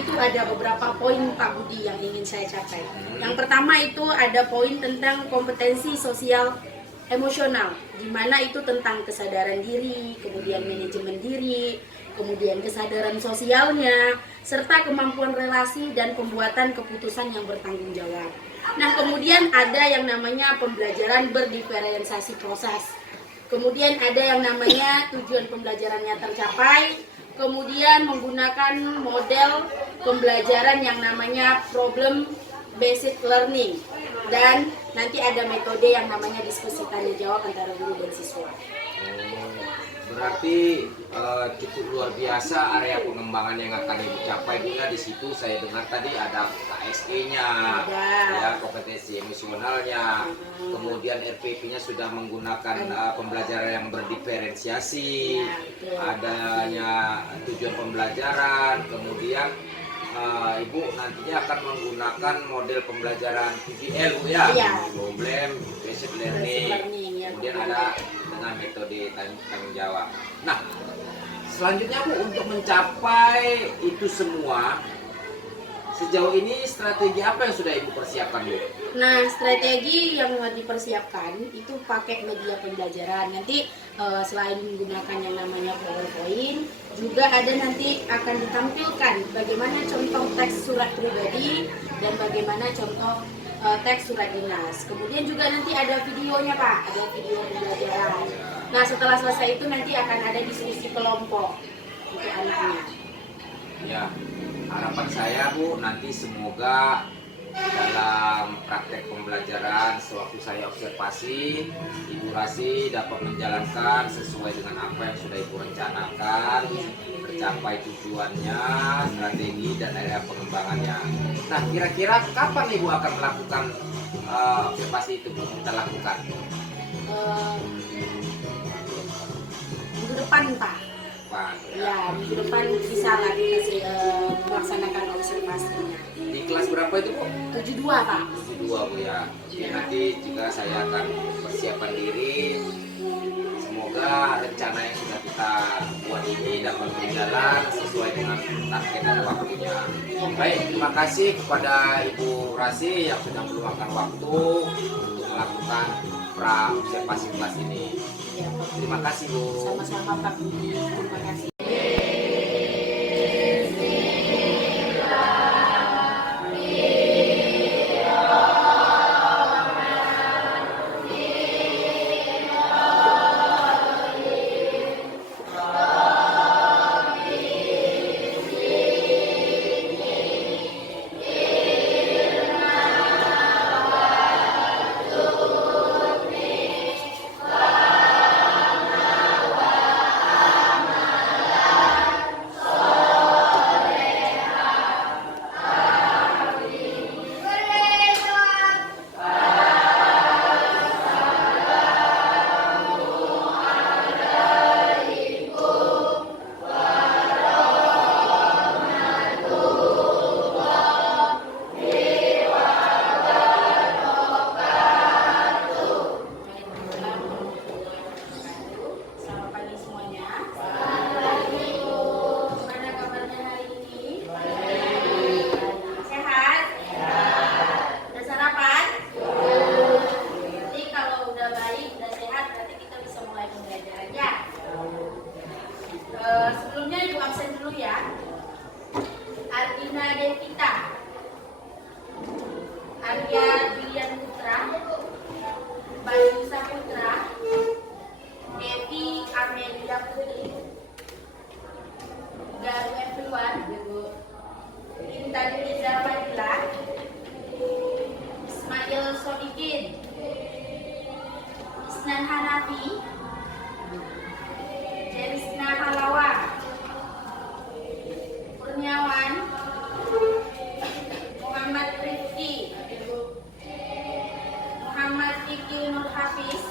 itu ada beberapa poin Pak Budi yang ingin saya capai. Yang pertama itu ada poin tentang kompetensi sosial emosional, di mana itu tentang kesadaran diri, kemudian manajemen diri, kemudian kesadaran sosialnya, serta kemampuan relasi dan pembuatan keputusan yang bertanggung jawab. Nah, kemudian ada yang namanya pembelajaran berdiferensiasi proses. Kemudian ada yang namanya tujuan pembelajarannya tercapai. Kemudian menggunakan model pembelajaran yang namanya problem based learning. Dan nanti ada metode yang namanya diskusi tanya jawab antara guru dan siswa. Berarti cukup luar biasa area pengembangan yang akan Ibu capai. Juga di situ saya dengar tadi ada KSE-nya, ya, kompetensi emosionalnya, kemudian RPP-nya sudah menggunakan pembelajaran yang berdiferensiasi, adanya tujuan pembelajaran, kemudian Ibu nantinya akan menggunakan model pembelajaran PBL, Bu, ya, problem based learning, kemudian ada dengan metode tanggung jawab. Nah, selanjutnya Bu, untuk mencapai itu semua, sejauh ini strategi apa yang sudah Ibu persiapkan, Bu? Nah, strategi yang dipersiapkan itu pakai media pembelajaran. Nanti selain menggunakan yang namanya PowerPoint, juga ada nanti akan ditampilkan bagaimana contoh teks surat pribadi dan bagaimana contoh teks surat dinas. Kemudian juga nanti ada videonya, Pak, ada video pembelajaran. Nah, setelah selesai itu nanti akan ada diskusi kelompok untuk anaknya. Ya, harapan saya, Bu, nanti semoga dalam praktek pembelajaran sewaktu saya observasi, Ibu Rasi dapat menjalankan sesuai dengan apa yang sudah Ibu rencanakan, tercapai tujuannya, strategi dan area pengembangannya. Nah, kira-kira kapan Ibu akan melakukan observasi itu, Bu, kita lakukan? Minggu depan, Pak. Ya, minggu depan bisa lah kita melaksanakan observasinya. Di kelas berapa itu, Bu? 72, Pak. 72, Bu, ya. Jadi nanti juga saya akan persiapan diri. Semoga rencana yang sudah kita buat ini dapat berjalan sesuai dengan target dan waktunya. Baik, terima kasih kepada Ibu Rasi yang sudah meluangkan waktu untuk melakukan pra-observasi kelas ini. Terima kasih, Bu. Sama-sama, Pak Budi. Terima kasih. Sebelumnya Ibu absen dulu ya. Ardina Devita, Arya Julian Putra, Bayu Saputra, Devi Amelia Putri, Garu Everyone, Intan Liza Fadila, Ismail Sodikin, Isnan Hanafi, Jerisna Halawa, Kurniawan, Muhammad Rifki, Muhammad Fikri Nur Hafiz,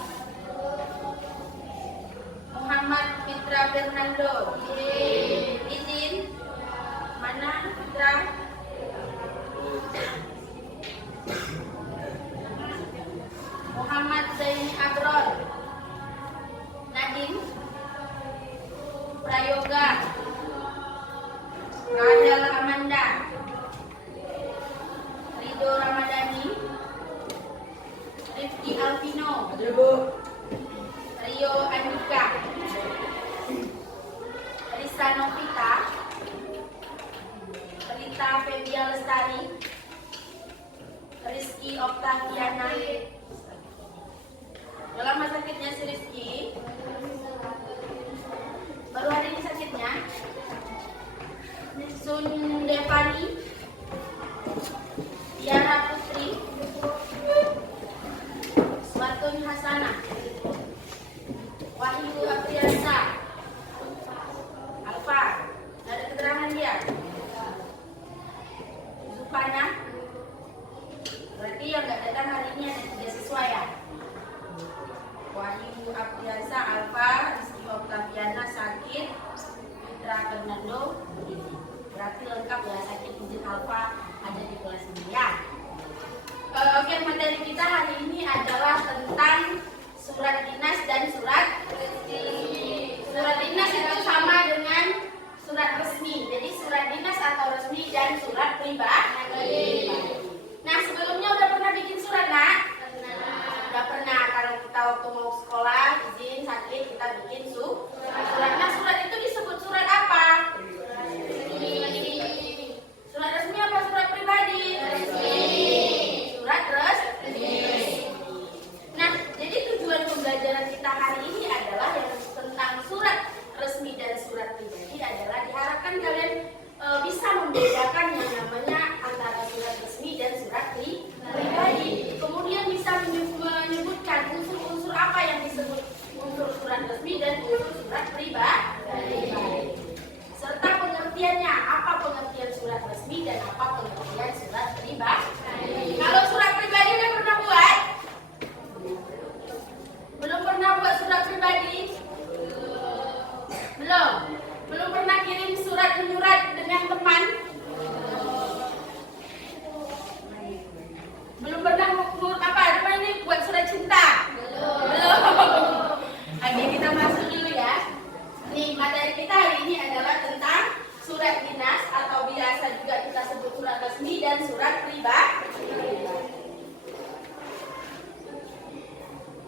Muhammad Fitra Fernando. Izin mana Fitra? Muhammad Zaini Abror, Nadim Prayoga, Rahel Amanda, Rio Andika, Risa Novita, Rita Febia Lestari, Rizky Oktaviana. Dalam sakitnya si Rizky, baru hari ini sakitnya. Sun Devani, Tiara Putri, Swatun Hasanah, Wahyu Apriansa, Alfa, ada keterangan dia. Zupana, berarti yang nggak datang hari ini ada 3 siswa ya. Wahyu Apriansa, Alfa, Rizky Oktaviana sakit, Fitra Fernando, berarti lengkap ya, sakit izin Alfa ada di kelas ini ya. Oke, materi kita hari ini adalah tentang surat dinas dan surat resmi. Surat dinas itu sama dengan surat resmi. Jadi surat dinas atau resmi dan surat pribadi. Nah, sebelumnya udah pernah bikin surat, Nak? Udah pernah. Kalau kita waktu mau sekolah izin sakit kita bikin surat. Nah, surat itu disebut surat apa? Surat resmi apa surat pribadi? Surat resmi. Nah, jadi tujuan pembelajaran kita hari ini adalah yang tentang surat resmi dan surat pribadi adalah diharapkan kalian bisa membedakan yang namanya antara surat resmi dan surat pribadi. Kemudian bisa menyebutkan unsur-unsur apa yang disebut unsur surat resmi dan unsur surat pribadi. Serta pengertiannya, apa pengertian surat resmi dan apa pengertian surat pribadi. Kalau surat pribadi udah pernah buat? Belum pernah buat surat pribadi? Belum? Belum pernah kirim surat menyurat dengan teman? Belum pernah apa ini buat surat cinta? Belum. Oke, kita masuk dulu ya. Nih, materi kita hari ini adalah tentang surat dinas atau biasa juga kita sebut surat resmi dan surat pribadi.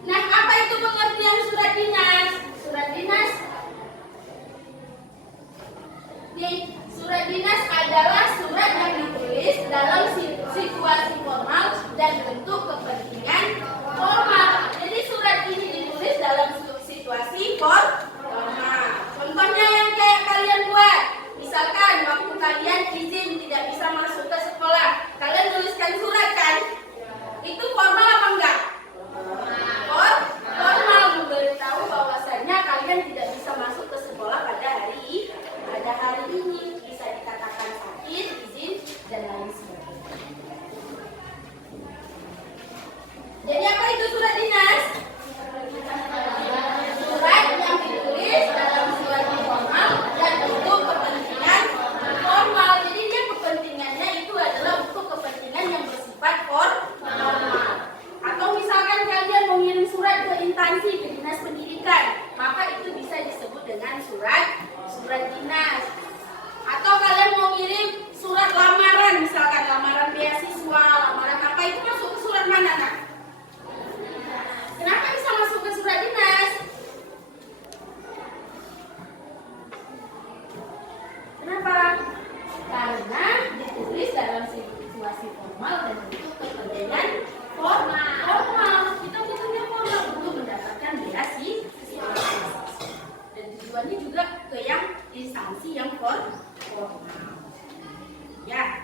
Nah, apa itu pengertian surat dinas? Surat dinas, nih, surat dinas adalah surat yang ditulis dalam situasi formal dan bentuk kepentingan formal. Jadi surat ini ditulis dalam situasi formal. Contohnya yang kayak kalian buat, misalkan waktu kalian izin tidak bisa masuk ke sekolah, kalian tuliskan surat kan? Itu formal apa enggak? Formal, memberitahu bahwasannya kalian tidak bisa masuk ke sekolah pada hari ini, bisa dikatakan sakit, izin dan lain sebagainya. Jadi apa itu surat dinas? Surat yang ditulis dalam situasi formal dan untuk kepentingan formal. Jadi dia kepentingannya itu adalah untuk kepentingan yang bersifat formal. Atau misalkan kalian mau ngirim surat ke instansi, ke dinas pendidikan, maka itu bisa disebut dengan surat dinas. Atau kalian mau ngirim surat lamaran, misalkan lamaran beasiswa, lamaran apa, itu masuk ke surat mana, Nak? Kenapa bisa masuk ke surat dinas? Kenapa? Karena ditulis dalam situasi formal dan bentuk kepentingan formal. Kita butuhnya formal untuk mendapatkan beasiswa. Dan tujuannya juga ke yang instansi yang formal. Ya.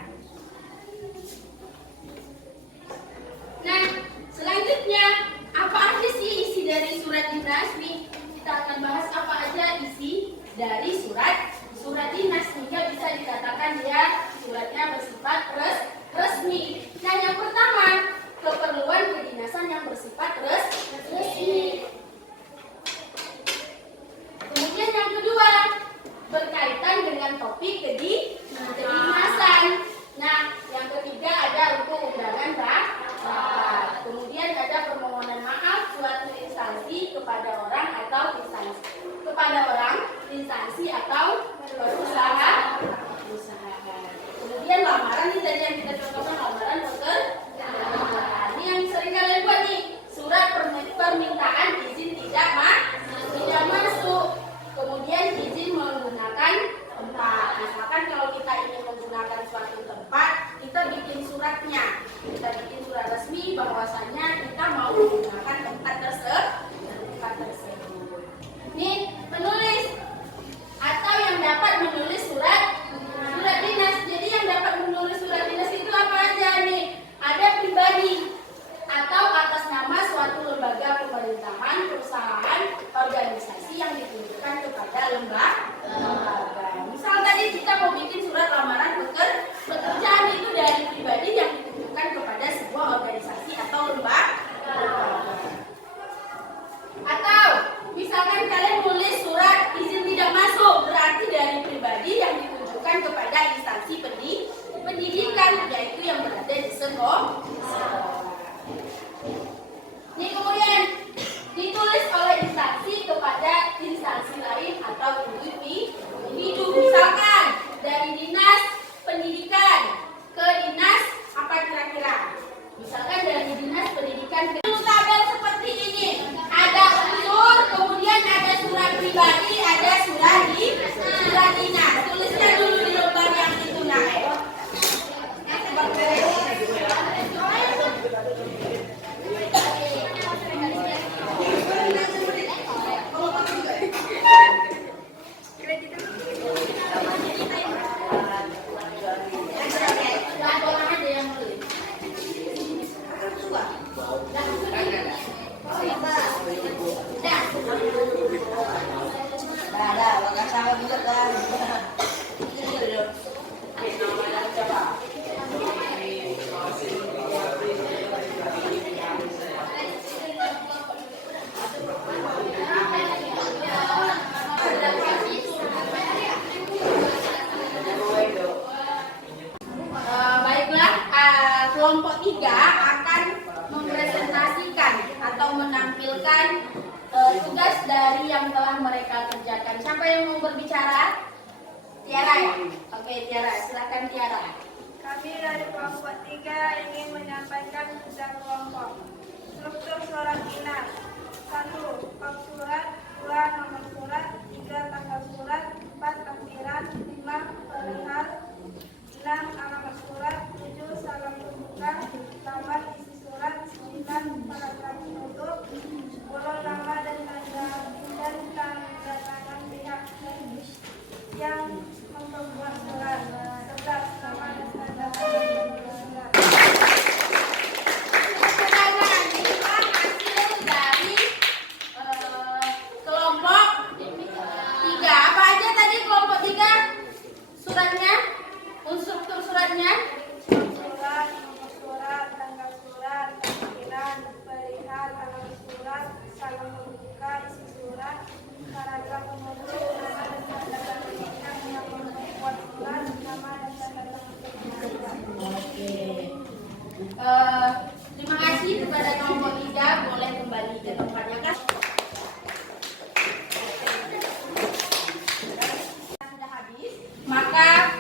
Nah, selanjutnya apa aja sih isi dari surat dinas nih? Kita akan bahas apa aja isi dari surat dinas sehingga bisa dikatakan dia suratnya bersifat resmi. Nah, yang pertama, keperluan kedinasan yang bersifat resmi. Kemudian yang kedua, berkaitan dengan topik kedinasan. Nah, yang ketiga ada untuk undangan rapat. Kemudian ada permohonan maaf suatu instansi kepada orang instansi atau perusahaan. Kemudian lamaran ini tadi yang kita contohkan, lamaran pekerjaan. Ini yang sering kalian buat nih, surat permintaan Baiklah, kelompok 3 akan mempresentasikan atau menampilkan tugas dari yang telah mereka kerjakan. Siapa yang mau berbicara? Tiara ya? Oke, Tiara, silakan Tiara. Kami dari kelompok 3 ingin menyampaikan tugas kelompok. Struktur surat dinas. 1. Kop surat. 2. Nomor surat. 3. Tanggal surat. 4. Lampiran. 5. Perihal. 6. Alamat surat. 7. Salam terbuka. 8. Isi surat. 9. Paragraf penutup. 10. Nama dan tanda tangan pihak yang membuat surat. 11. Nama dan tanda tangan pembuat surat. Keterangan kita hasil dari kelompok 3. Apa aja tadi kelompok 3? Suratnya? Struktur suratnya? Surat, nomor surat, tanggal surat, tampilan, perihal, alamat surat, salam membuka, isi surat, paragraf penutup, nama dan tanda tangan pihak yang membuat surat, nama dan tanda tangan pembuat surat. Terima kasih kepada kelompok 3. Boleh kembali ke tempatnya kan? Sudah habis, maka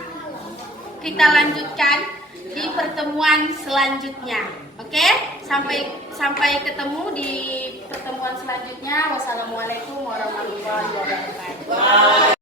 kita lanjutkan di pertemuan selanjutnya. Oke? Sampai ketemu di pertemuan selanjutnya. Wassalamualaikum warahmatullahi wabarakatuh.